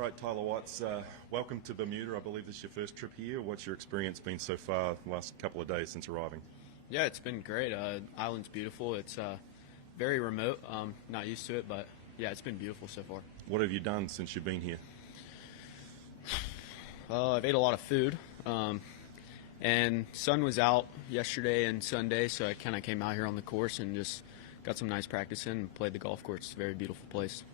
All right, Tyler Watts, welcome to Bermuda. I believe this is your first trip here. What's your experience been so far the last couple of days since arriving? Yeah, it's been great. Island's beautiful. It's very remote. Not used to it, but yeah, it's been beautiful so far. What have you done since you've been here? I've ate a lot of food, and sun was out yesterday and Sunday, so I kind of came out here on the course and just got some nice practice in and played the golf course. It's a very beautiful place.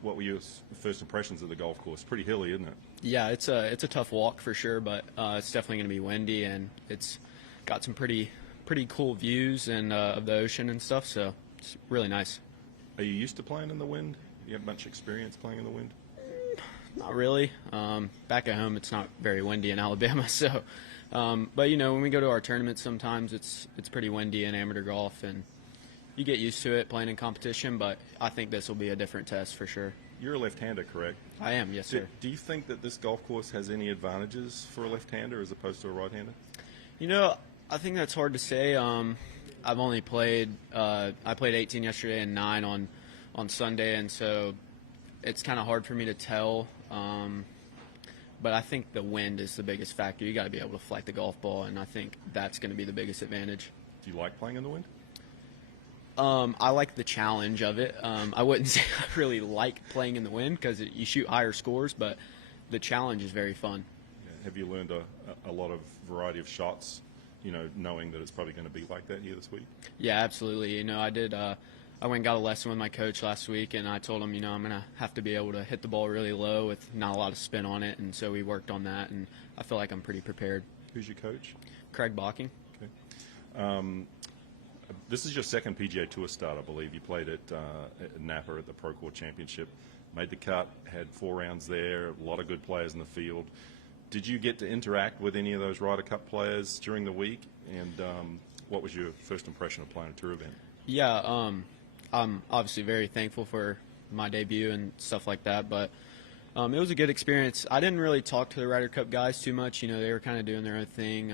What were your first impressions of the golf course? Pretty hilly, isn't it? Yeah, it's a tough walk for sure, but it's definitely going to be windy, and it's got some pretty cool views and of the ocean and stuff. So it's really nice. Are you used to playing in the wind? You have much experience playing in the wind? Not really. Back at home, it's not very windy in Alabama. So, but when we go to our tournaments, sometimes it's pretty windy in amateur golf, and you get used to it playing in competition. But I think this will be a different test for sure. You're a left-hander, correct? I am, yes, sir. Do you think that this golf course has any advantages for a left-hander as opposed to a right-hander? I think that's hard to say. I've only played. I played 18 yesterday and 9 on Sunday, and so it's kind of hard for me to tell. But I think the wind is the biggest factor. You got to be able to flight the golf ball, and I think that's going to be the biggest advantage. Do you like playing in the wind? I like the challenge of it. I wouldn't say I really like playing in the wind because you shoot higher scores, but the challenge is very fun. Yeah. Have you learned a lot of variety of shots, knowing that it's probably going to be like that here this week? Yeah, absolutely. I did. I went and got a lesson with my coach last week, and I told him, I'm going to have to be able to hit the ball really low with not a lot of spin on it, and so we worked on that, and I feel like I'm pretty prepared. Who's your coach? Craig Bocking. Okay. This is your second PGA Tour start, I believe. You played at Napa at the Butterfield Championship, made the cut, had 4 rounds there, a lot of good players in the field. Did you get to interact with any of those Ryder Cup players during the week? And what was your first impression of playing a tour event? Yeah, I'm obviously very thankful for my debut and stuff like that, but it was a good experience. I didn't really talk to the Ryder Cup guys too much. They were kind of doing their own thing,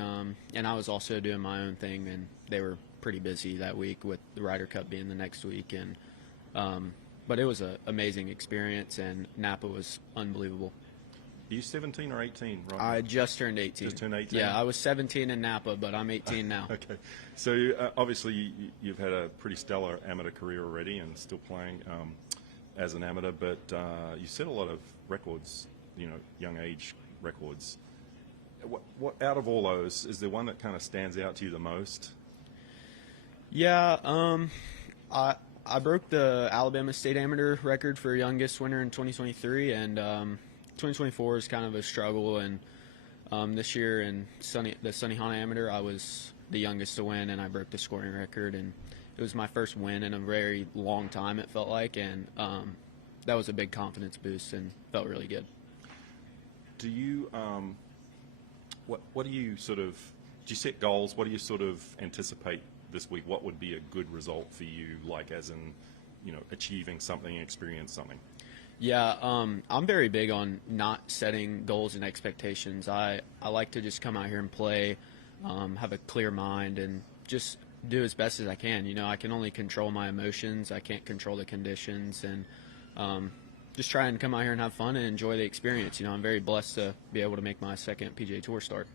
and I was also doing my own thing, and they were pretty busy that week with the Ryder Cup being the next week. And but it was an amazing experience, and Napa was unbelievable. Are you 17 or 18, right? I just turned 18. Just turned 18? Yeah, I was 17 in Napa, but I'm 18 now. Okay. So obviously you've had a pretty stellar amateur career already and still playing as an amateur, but you set a lot of records, young age records. What out of all those, is there one that kind of stands out to you the most? Yeah, I broke the Alabama State Amateur record for youngest winner in 2023, and 2024 is kind of a struggle. And this year in the Sunnyhana Amateur, I was the youngest to win, and I broke the scoring record. And it was my first win in a very long time, it felt like, and that was a big confidence boost and felt really good. Do you what do you do you set goals? What do you sort of anticipate this week? What would be a good result for you, like as in, achieving something, experience something? Yeah, I'm very big on not setting goals and expectations. I like to just come out here and play, have a clear mind, and just do as best as I can. I can only control my emotions. I can't control the conditions, and just try and come out here and have fun and enjoy the experience. I'm very blessed to be able to make my second PGA Tour start.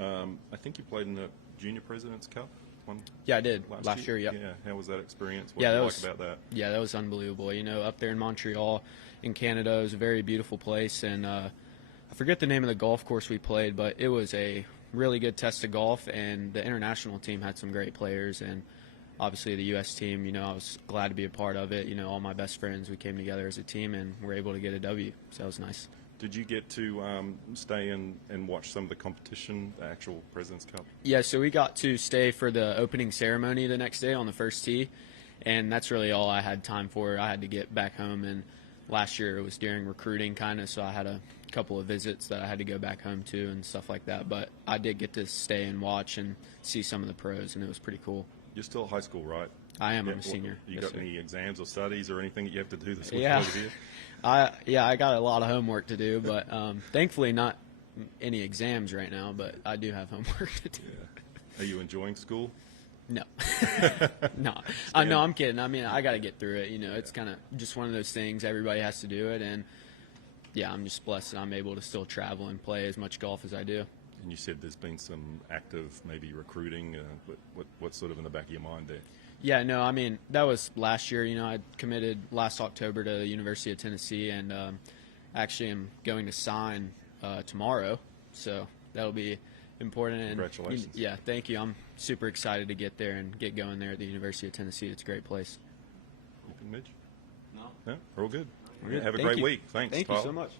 I think you played in the Junior President's Cup. Yeah, I did last year. Yep. Yeah. How was that experience? What did you like about that? Yeah, that was unbelievable. Up there in Montreal, in Canada, it was a very beautiful place, and I forget the name of the golf course we played, but it was a really good test of golf, and the international team had some great players, and obviously the U.S. team. I was glad to be a part of it. All my best friends, we came together as a team, and were able to get a W. So that was nice. Did you get to stay and watch some of the competition, the actual President's Cup? Yeah, so we got to stay for the opening ceremony the next day on the first tee, and that's really all I had time for. I had to get back home, and last year it was during recruiting kind of, so I had a couple of visits that I had to go back home to and stuff like that. But I did get to stay and watch and see some of the pros, and it was pretty cool. You're still high school, right? I am. I'm a senior. You got any exams or studies or anything that you have to do this week? Yeah. I got a lot of homework to do, but thankfully not any exams right now, but I do have homework to do. Yeah. Are you enjoying school? No. No, I'm kidding. I mean, I got to get through it. It's kind of just one of those things. Everybody has to do it, and yeah, I'm just blessed that I'm able to still travel and play as much golf as I do. And you said there's been some active maybe recruiting. What's sort of in the back of your mind there? Yeah, no, I mean, that was last year. I committed last October to the University of Tennessee, and actually am going to sign tomorrow, so that'll be important. And, Congratulations. Yeah, thank you. I'm super excited to get there and get going there at the University of Tennessee. It's a great place. Anything, Mitch? No. No? We're all good. Good. Have a Thank great you. week. Thanks, Thank Tyler. you so much.